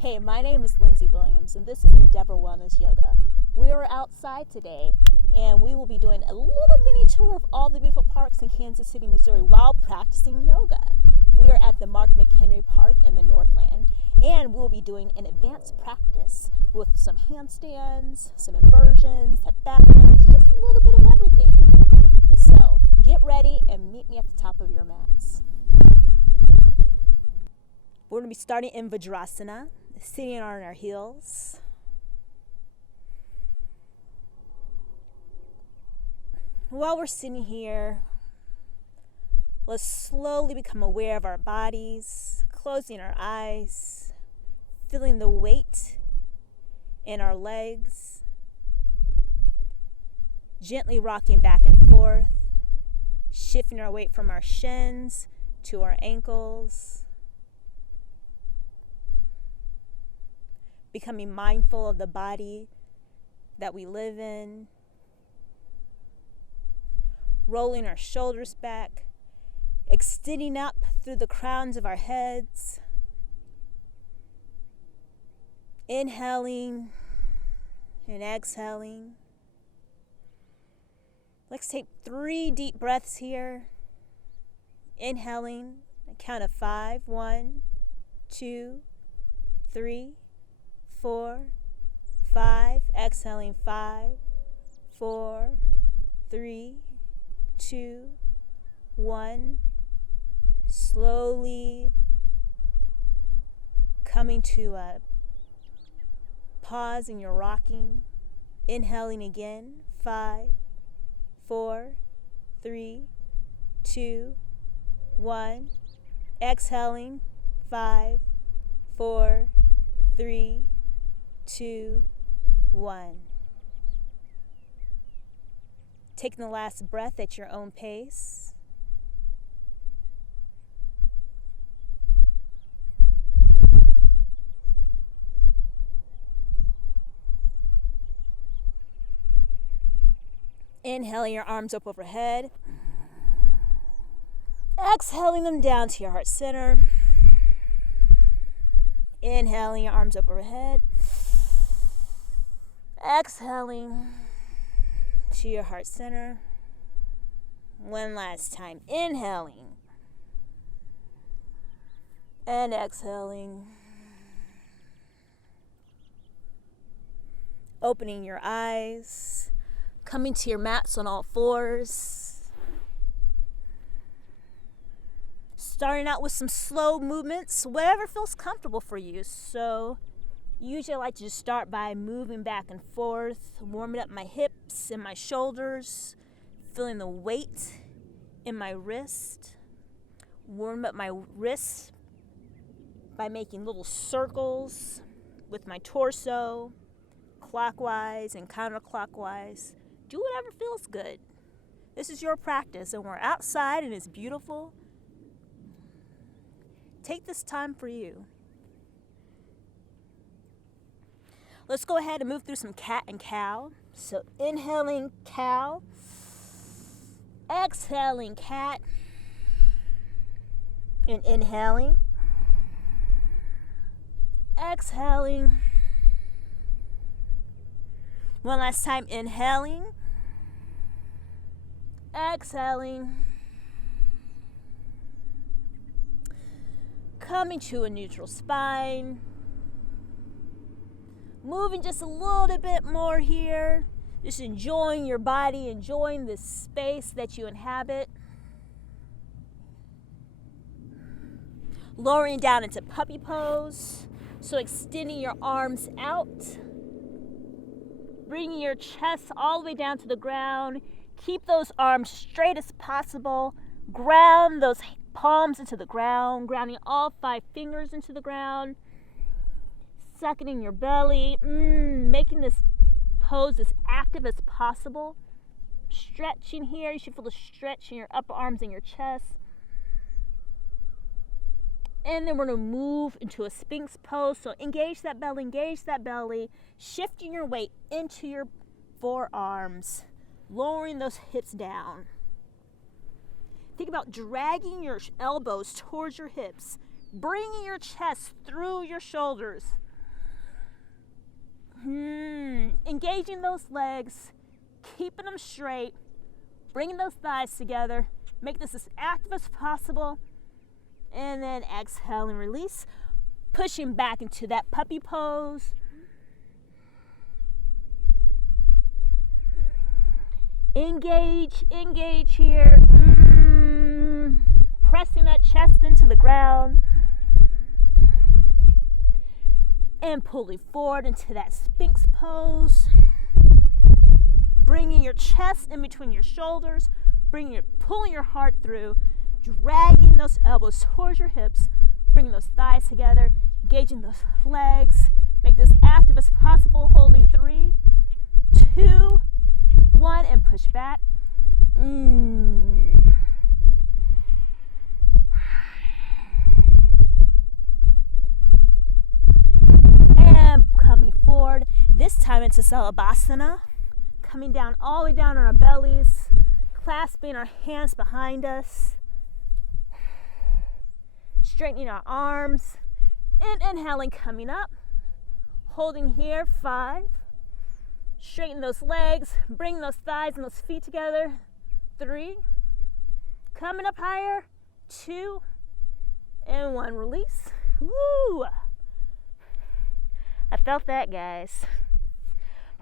Hey, my name is Lindsay Williams, and this is Endeavor Wellness Yoga. We are outside today, and we will be doing a little mini tour of all the beautiful parks in Kansas City, Missouri, while practicing yoga. We are at the Mark McHenry Park in the Northland, and we will be doing an advanced practice with some handstands, some inversions, some back bends, just a little bit of everything. So, get ready and meet me at the top of your mats. We're going to be starting in Vajrasana, sitting on our heels. While we're sitting here, let's slowly become aware of our bodies, closing our eyes, feeling the weight in our legs, gently rocking back and forth, shifting our weight from our shins to our ankles, becoming mindful of the body that we live in, rolling our shoulders back, extending up through the crowns of our heads, inhaling and exhaling. Let's take 3 deep breaths here. Inhaling, a count of 5. 1, 2, 3, 4, 5. Exhaling 5, 4, 3, 2, 1. Slowly coming to a pause in your rocking. Inhaling again. 5, 4, 3, 2, 1. Exhaling. 5, 4, 3, 2, 1. Taking the last breath at your own pace. Inhaling your arms up overhead. Exhaling them down to your heart center. Inhaling your arms up overhead. Exhaling to your heart center. One last time. Inhaling and exhaling. Opening your eyes. Coming to your mats on all fours. Starting out with some slow movements, whatever feels comfortable for you. So usually I like to just start by moving back and forth, warming up my hips and my shoulders, feeling the weight in my wrist. Warm up my wrists by making little circles with my torso, clockwise and counterclockwise. Do whatever feels good. This is your practice, and we're outside and it's beautiful. Take this time for you. Let's go ahead and move through some cat and cow. So inhaling cow, exhaling cat, and inhaling, exhaling. One last time, inhaling, exhaling. Coming to a neutral spine. Moving just a little bit more here. Just enjoying your body, enjoying this space that you inhabit. Lowering down into puppy pose. So extending your arms out. Bringing your chest all the way down to the ground. Keep those arms straight as possible. Ground those palms into the ground. Grounding all 5 fingers into the ground. Sucking in your belly. Making this pose as active as possible. Stretching here. You should feel the stretch in your upper arms and your chest. And then we're going to move into a Sphinx pose. So engage that belly. Shifting your weight into your forearms. Lowering those hips down. Think about dragging your elbows towards your hips. Bringing your chest through your shoulders. Engaging those legs, keeping them straight, bringing those thighs together. Make this as active as possible. And then exhale and release. Pushing back into that puppy pose. Engage here. Pressing that chest into the ground. And pulling forward into that Sphinx pose. Bringing your chest in between your shoulders. Pulling your heart through. Dragging those elbows towards your hips. Bringing those thighs together. Engaging those legs. Make this active as possible. Holding 3, 2, 1, and push back. And coming forward, this time into Salabhasana. Coming down all the way down on our bellies, clasping our hands behind us, straightening our arms, and inhaling, coming up, holding here, 5, straighten those legs, bring those thighs and those feet together, 3, coming up higher, 2, and 1, release. Woo! I felt that, guys.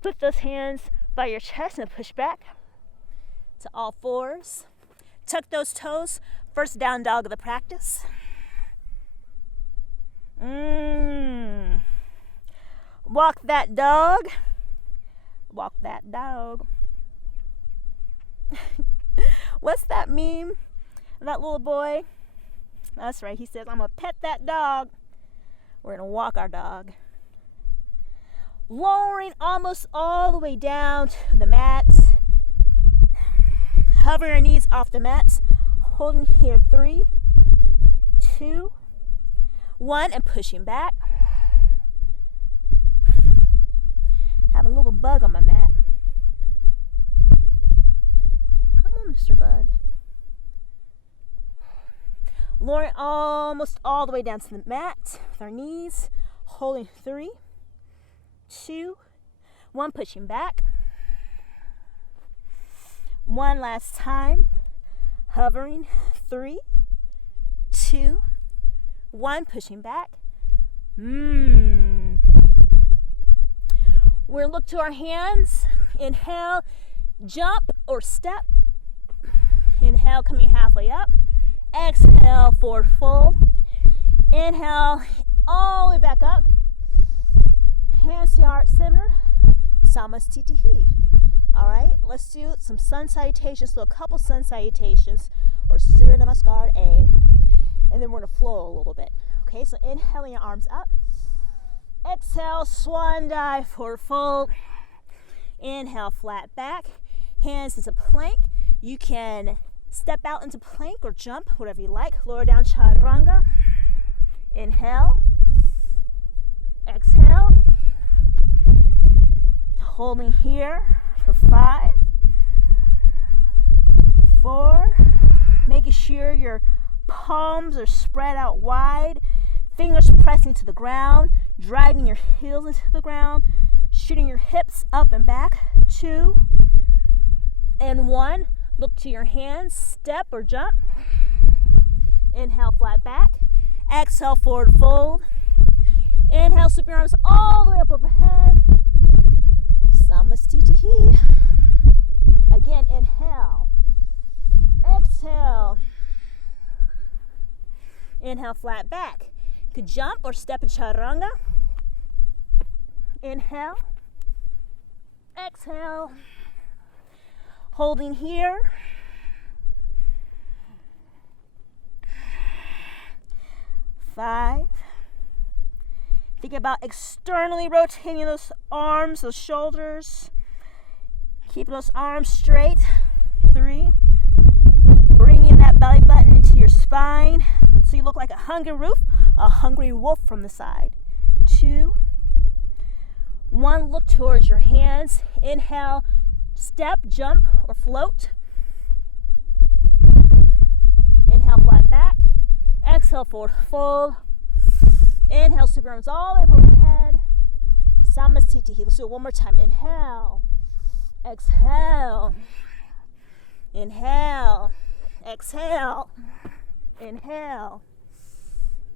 Put those hands by your chest and push back to all fours. Tuck those toes. First down dog of the practice. Walk that dog. Walk that dog. What's that meme? That little boy? That's right. He says, I'm going to pet that dog. We're going to walk our dog. Lowering almost all the way down to the mats. Hover your knees off the mats. Holding here, 3, 2, 1, and pushing back. Have a little bug on my mat. Come on, Mr. Bug. Lowering almost all the way down to the mat with our knees. Holding 3, 2, 1, pushing back. One last time. Hovering, 3, 2, 1, pushing back. We're going to look to our hands. Inhale, jump or step. Inhale, coming halfway up. Exhale, forward fold. Inhale, all the way back up. Hands to heart center. Samastitihi. All right, let's do some sun salutations. So a couple sun salutations or Surya Namaskar A. And then we're going to flow a little bit. Okay, so inhaling your arms up. Exhale, swan dive, forward fold. Inhale, flat back. Hands into plank. You can step out into plank or jump, whatever you like. Lower down, chaturanga. Inhale. Exhale. Holding here for 5, 4. Making sure your palms are spread out wide. Fingers pressing to the ground. Driving your heels into the ground. Shooting your hips up and back. 2 and 1. Look to your hands. Step or jump. Inhale, flat back. Exhale, forward fold. Inhale, sweep your arms all the way up overhead. Samastitihi. Again, inhale. Exhale. Inhale, flat back. You could jump or step in chaturanga. Inhale. Exhale. Holding here. 5. Think about externally rotating those arms, those shoulders. Keeping those arms straight. 3. Bringing that belly button into your spine so you look like a hungry wolf from the side. 2. 1, look towards your hands. Inhale, step, jump, or float. Inhale, flat back. Exhale, forward fold. Inhale, sweep your arms all the way up overhead. Samasthiti. Let's do it one more time. Inhale. Exhale. Inhale. Exhale. Inhale.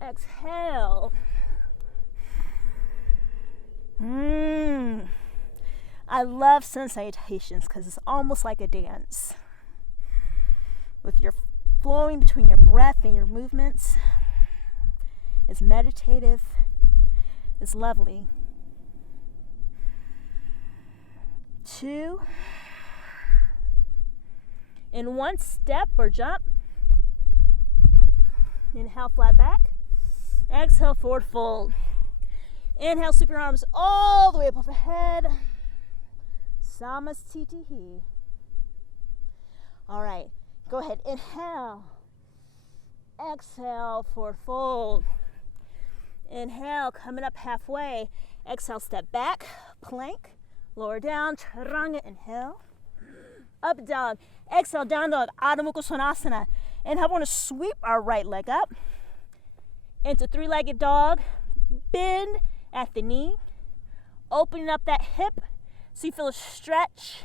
Exhale. I love sun salutations because it's almost like a dance. With your flowing between your breath and your movements. It's meditative. It's lovely. 2. In one step or jump. Inhale, flat back. Exhale, forward fold. Inhale, sweep your arms all the way up overhead. Samasthiti. All right, go ahead. Inhale. Exhale, forward fold. Inhale, coming up halfway. Exhale, step back, plank. Lower down, chaturanga. Inhale. Up dog. Exhale, down dog. Adho Mukha Svanasana. Inhale, we're going to sweep our right leg up into three-legged dog. Bend at the knee. Opening up that hip so you feel a stretch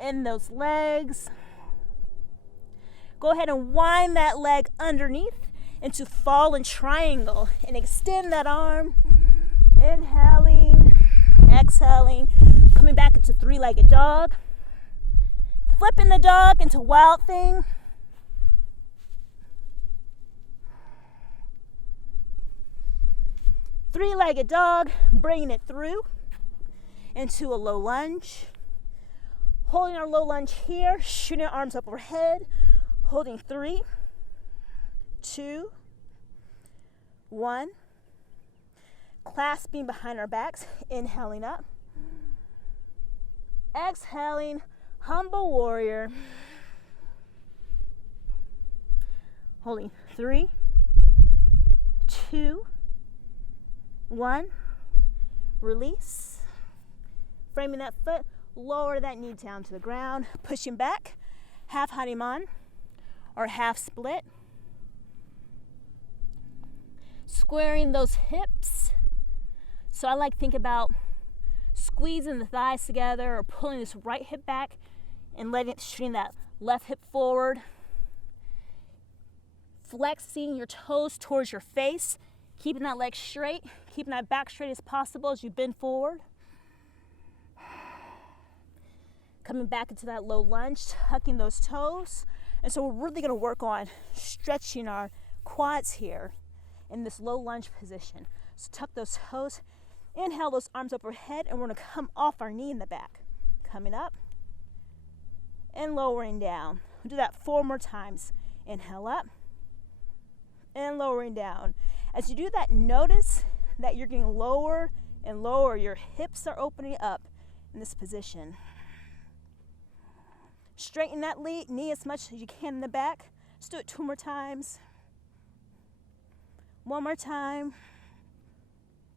in those legs. Go ahead and wind that leg underneath into fallen triangle and extend that arm. Inhaling, exhaling, coming back into three-legged dog. Flipping the dog into wild thing. Three-legged dog, bringing it through into a low lunge. Holding our low lunge here, shooting our arms up overhead. Holding 3, 2, 1. Clasping behind our backs, inhaling up. Exhaling, humble warrior. Holding 3, 2, 1. Release. Framing that foot, lower that knee down to the ground, pushing back, half Hanuman or half split. Squaring those hips. So I like to think about squeezing the thighs together or pulling this right hip back and shooting that left hip forward. Flexing your toes towards your face, keeping that leg straight, keeping that back straight as possible as you bend forward. Coming back into that low lunge, tucking those toes. And so we're really going to work on stretching our quads here in this low lunge position. So tuck those toes, inhale those arms up overhead, and we're going to come off our knee in the back. Coming up and lowering down. We'll do that 4 more times. Inhale up and lowering down. As you do that, notice that you're getting lower and lower. Your hips are opening up in this position. Straighten that knee as much as you can in the back. Let's do it 2 more times. 1 more time.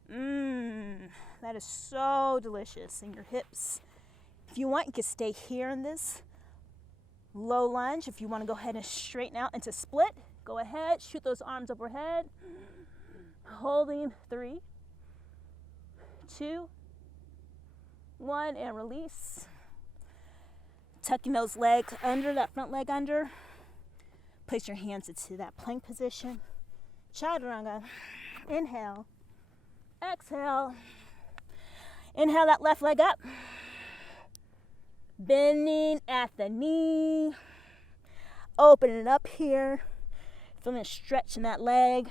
That is so delicious in your hips. If you want, you can stay here in this low lunge. If you want to go ahead and straighten out into split, go ahead, shoot those arms overhead. Holding 3, 2, 1, and release. Tucking those legs under, that front leg under. Place your hands into that plank position. Chaturanga. Inhale. Exhale. Inhale that left leg up. Bending at the knee. Open it up here. Feeling a stretch in that leg.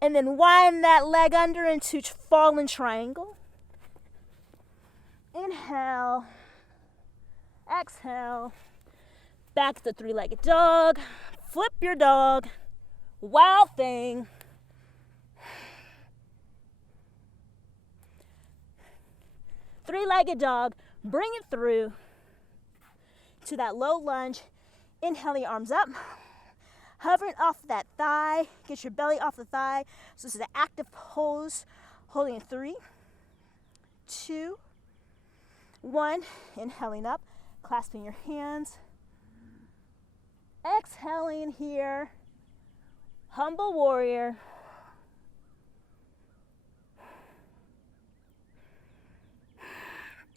And then wind that leg under into fallen triangle. Inhale, exhale, back to three-legged dog, flip your dog, wild thing. Three-legged dog, bring it through to that low lunge. Inhale the arms up, hovering off that thigh, get your belly off the thigh. So this is an active pose, holding 3, 2, 1, inhaling up, clasping your hands. Exhaling here, humble warrior.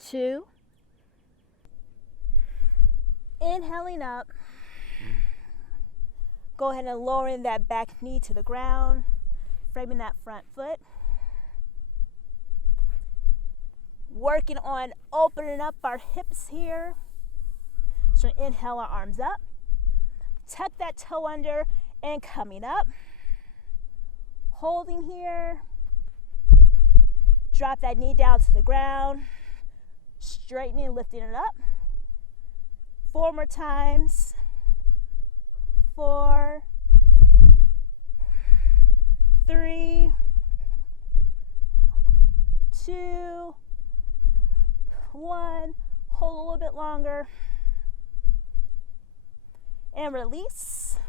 2. Inhaling up. Go ahead and lowering that back knee to the ground, framing that front foot. Working on opening up our hips here. So inhale our arms up. Tuck that toe under and coming up. Holding here. Drop that knee down to the ground. Straightening, lifting it up. 4 more times. 4, 3, 2, 1. Hold a little bit longer. And release.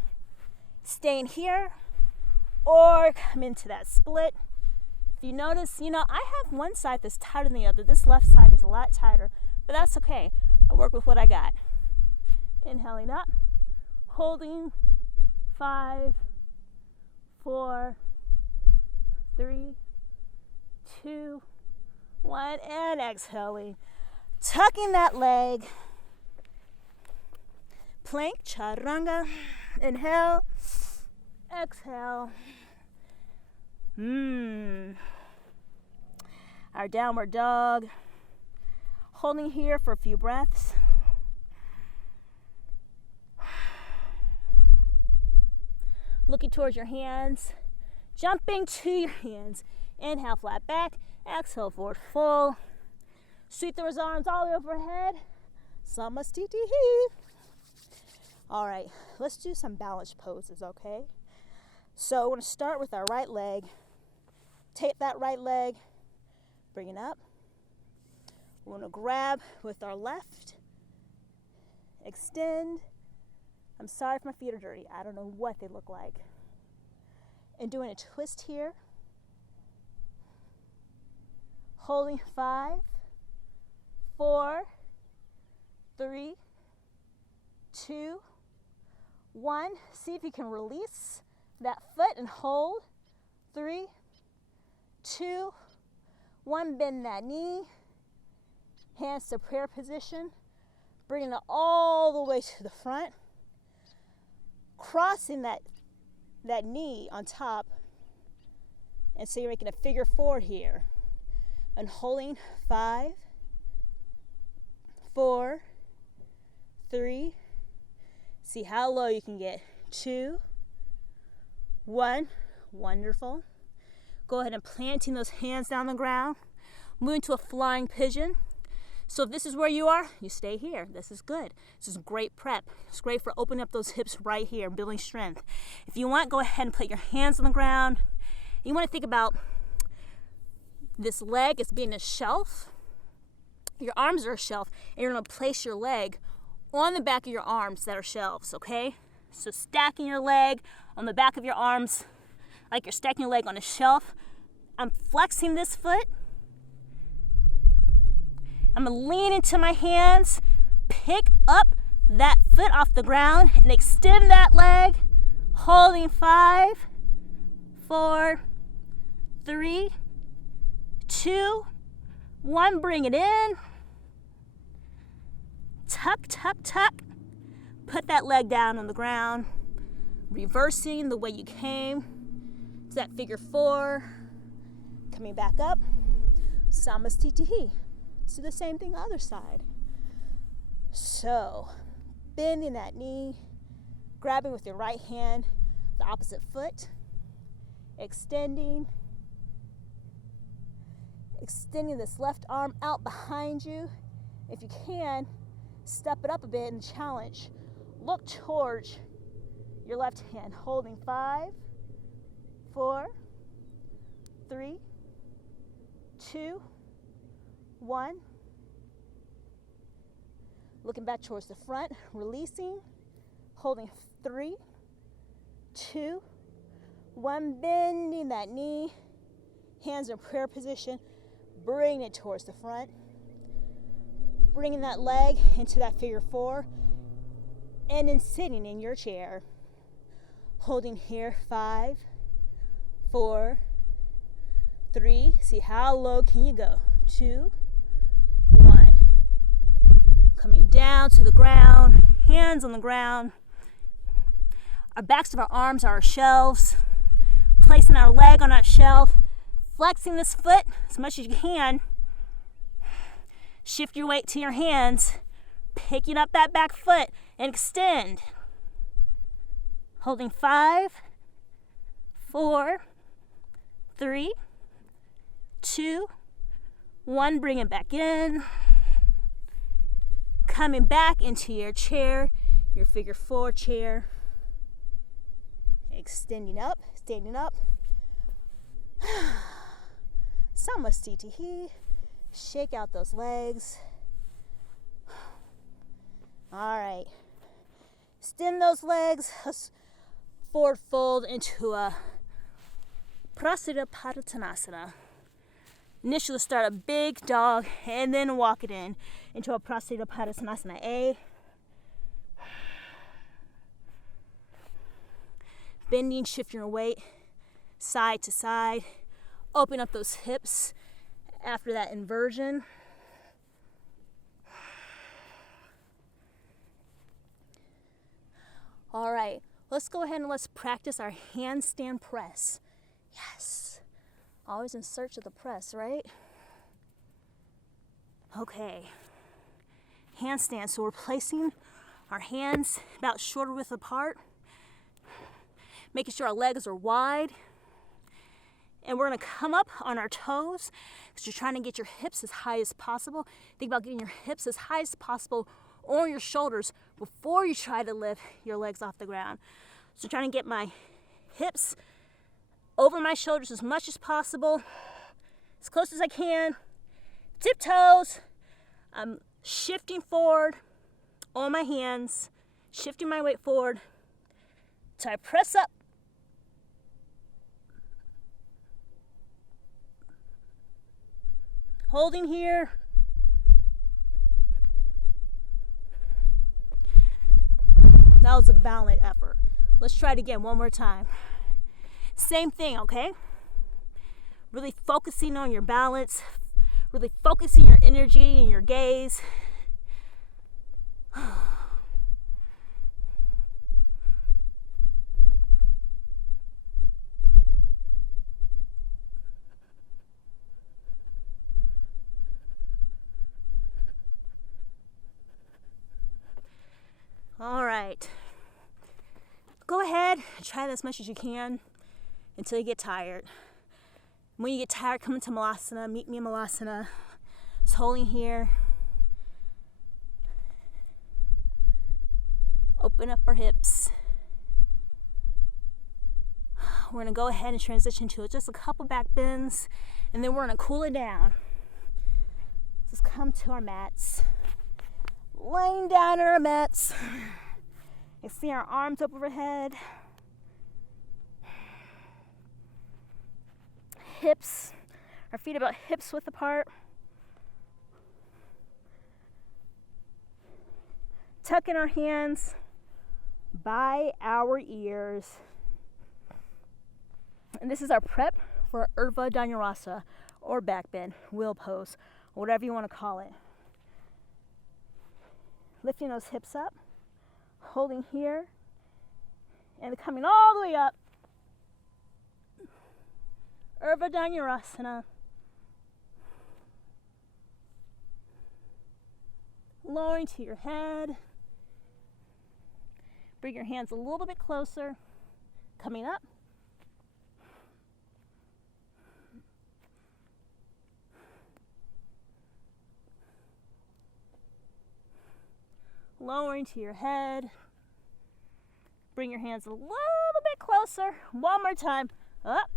Staying here or come into that split. If you notice, I have one side that's tighter than the other. This left side is a lot tighter, but that's okay. I work with what I got. Inhaling up, holding, 5, 4, 3, 2, 1, and exhaling. Tucking that leg. Plank, chaturanga. Inhale, exhale. Our downward dog. Holding here for a few breaths. Looking towards your hands. Jumping to your hands. Inhale, flat back. Exhale, forward fold. Sweep those arms all the way overhead. Samastitihi. All right, let's do some balance poses, okay? So we're going to start with our right leg. Take that right leg, bring it up. We're going to grab with our left, extend. I'm sorry if my feet are dirty. I don't know what they look like. And doing a twist here. Holding 5, 4, 3, 2, 1. See if you can release that foot and hold. 3, 2, 1. Bend that knee. Hands to prayer position. Bringing it all the way to the front. Crossing that knee on top. And so you're making a figure 4 here. And holding 5, 4, 3. See how low you can get. 2, 1. Wonderful. Go ahead and planting those hands down the ground. Moving to a flying pigeon. So if this is where you are, you stay here. This is good. This is great prep. It's great for opening up those hips right here, building strength. If you want, go ahead and put your hands on the ground. You want to think about this leg as being a shelf. Your arms are a shelf, and you're going to place your leg on the back of your arms that are shelves, okay? So stacking your leg on the back of your arms like you're stacking your leg on a shelf. I'm flexing this foot. I'm going to lean into my hands, pick up that foot off the ground, and extend that leg, holding 5, 4, 3, 2, 1. Bring it in. Tuck, tuck, tuck. Put that leg down on the ground, reversing the way you came to that figure 4. Coming back up, Samastitihi. So the same thing other side. So bending that knee, grabbing with your right hand the opposite foot, extending this left arm out behind you. If you can, step it up a bit and challenge. Look towards your left hand, holding 5, 4, 3, 2, 1. Looking back towards the front, releasing, holding 3, 2, 1. Bending that knee, hands in prayer position, bring it towards the front. Bringing that leg into that figure 4, and then sitting in your chair. Holding here 5, 4, 3. See how low can you go? 2, 1. Coming down to the ground, hands on the ground. Our backs of our arms are our shelves. Placing our leg on that shelf, flexing this foot as much as you can. Shift your weight to your hands, picking up that back foot and extend. Holding 5, 4, 3, 2, 1. Bring it back in. Coming back into your chair, your figure 4 chair. Extending up, standing up. Samastitihi. Shake out those legs. All right. Extend those legs. Let's forward fold into a Prasarita Padottanasana. Initially start a big dog and then walk it in into a Prasarita Padottanasana A. Bending, shifting your weight side to side. Open up those hips after that inversion. All right, let's go ahead and let's practice our handstand press. Yes, always in search of the press, right? Okay, handstand. So we're placing our hands about shoulder width apart, making sure our legs are wide. And we're gonna come up on our toes because you're trying to get your hips as high as possible. Think about getting your hips as high as possible on your shoulders before you try to lift your legs off the ground. So trying to get my hips over my shoulders as much as possible, as close as I can. Tiptoes. I'm shifting forward on my hands, shifting my weight forward. So I press up. Holding here. That was a valiant effort. Let's try it again one more time. Same thing, okay? Really focusing on your balance, really focusing your energy and your gaze. All right, go ahead and try that as much as you can until you get tired. When you get tired, come into Malasana, meet me in Malasana. Just holding here. Open up our hips. We're gonna go ahead and transition to just a couple back bends, and then we're gonna cool it down. Just come to our mats. Laying down on our mats. You see our arms up overhead. Hips, our feet about hips width apart. Tucking our hands by our ears. And this is our prep for Urdhva Dhanurasana, or back bend, wheel pose, whatever you want to call it. Lifting those hips up, holding here, and coming all the way up. Urdhva Dhanurasana. Lowering to your head. Bring your hands a little bit closer. Coming up. Lowering to your head. Bring your hands a little bit closer. One more time. Up.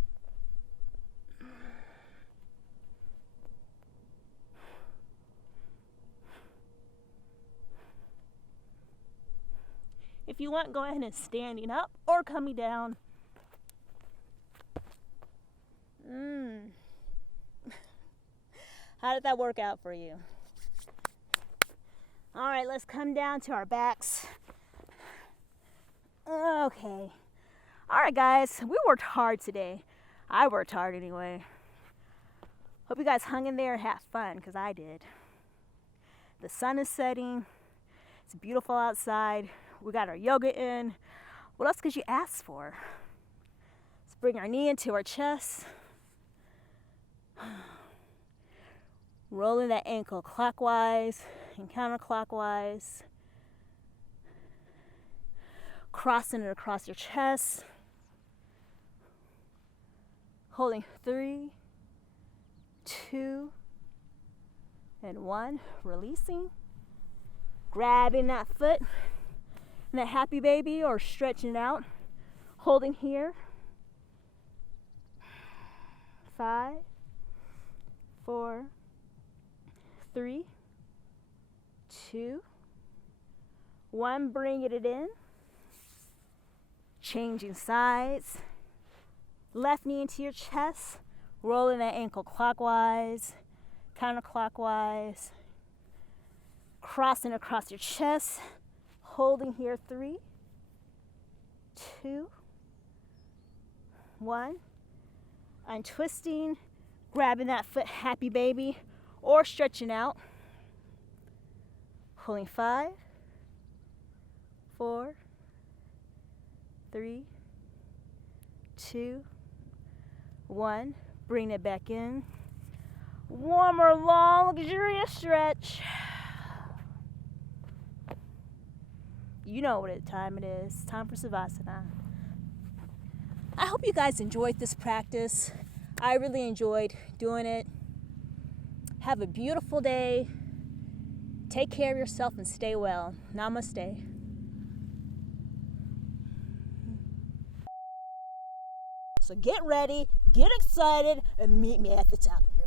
If you want, go ahead and standing up or coming down. How did that work out for you? All right, let's come down to our backs. Okay. All right, guys, we worked hard today. I worked hard anyway. Hope you guys hung in there and had fun, because I did. The sun is setting. It's beautiful outside. We got our yoga in. What else could you ask for? Let's bring our knee into our chest. Rolling that ankle clockwise and counterclockwise. Crossing it across your chest. Holding 3, 2, and 1. Releasing. Grabbing that foot and that happy baby or stretching it out. Holding here. 5, 4, 3, 2, 1. Bringing it in. Changing sides. Left knee into your chest. Rolling that ankle clockwise, counterclockwise. Crossing across your chest. Holding here. 3, 2, 1. Untwisting. Grabbing that foot, happy baby, or stretching out. Pulling 5, 4, 3, 2, 1. Bring it back in. One more long, luxurious stretch. You know what time it is. Time for Savasana. I hope you guys enjoyed this practice. I really enjoyed doing it. Have a beautiful day. Take care of yourself and stay well. Namaste. So get ready, get excited, and meet me at the top of your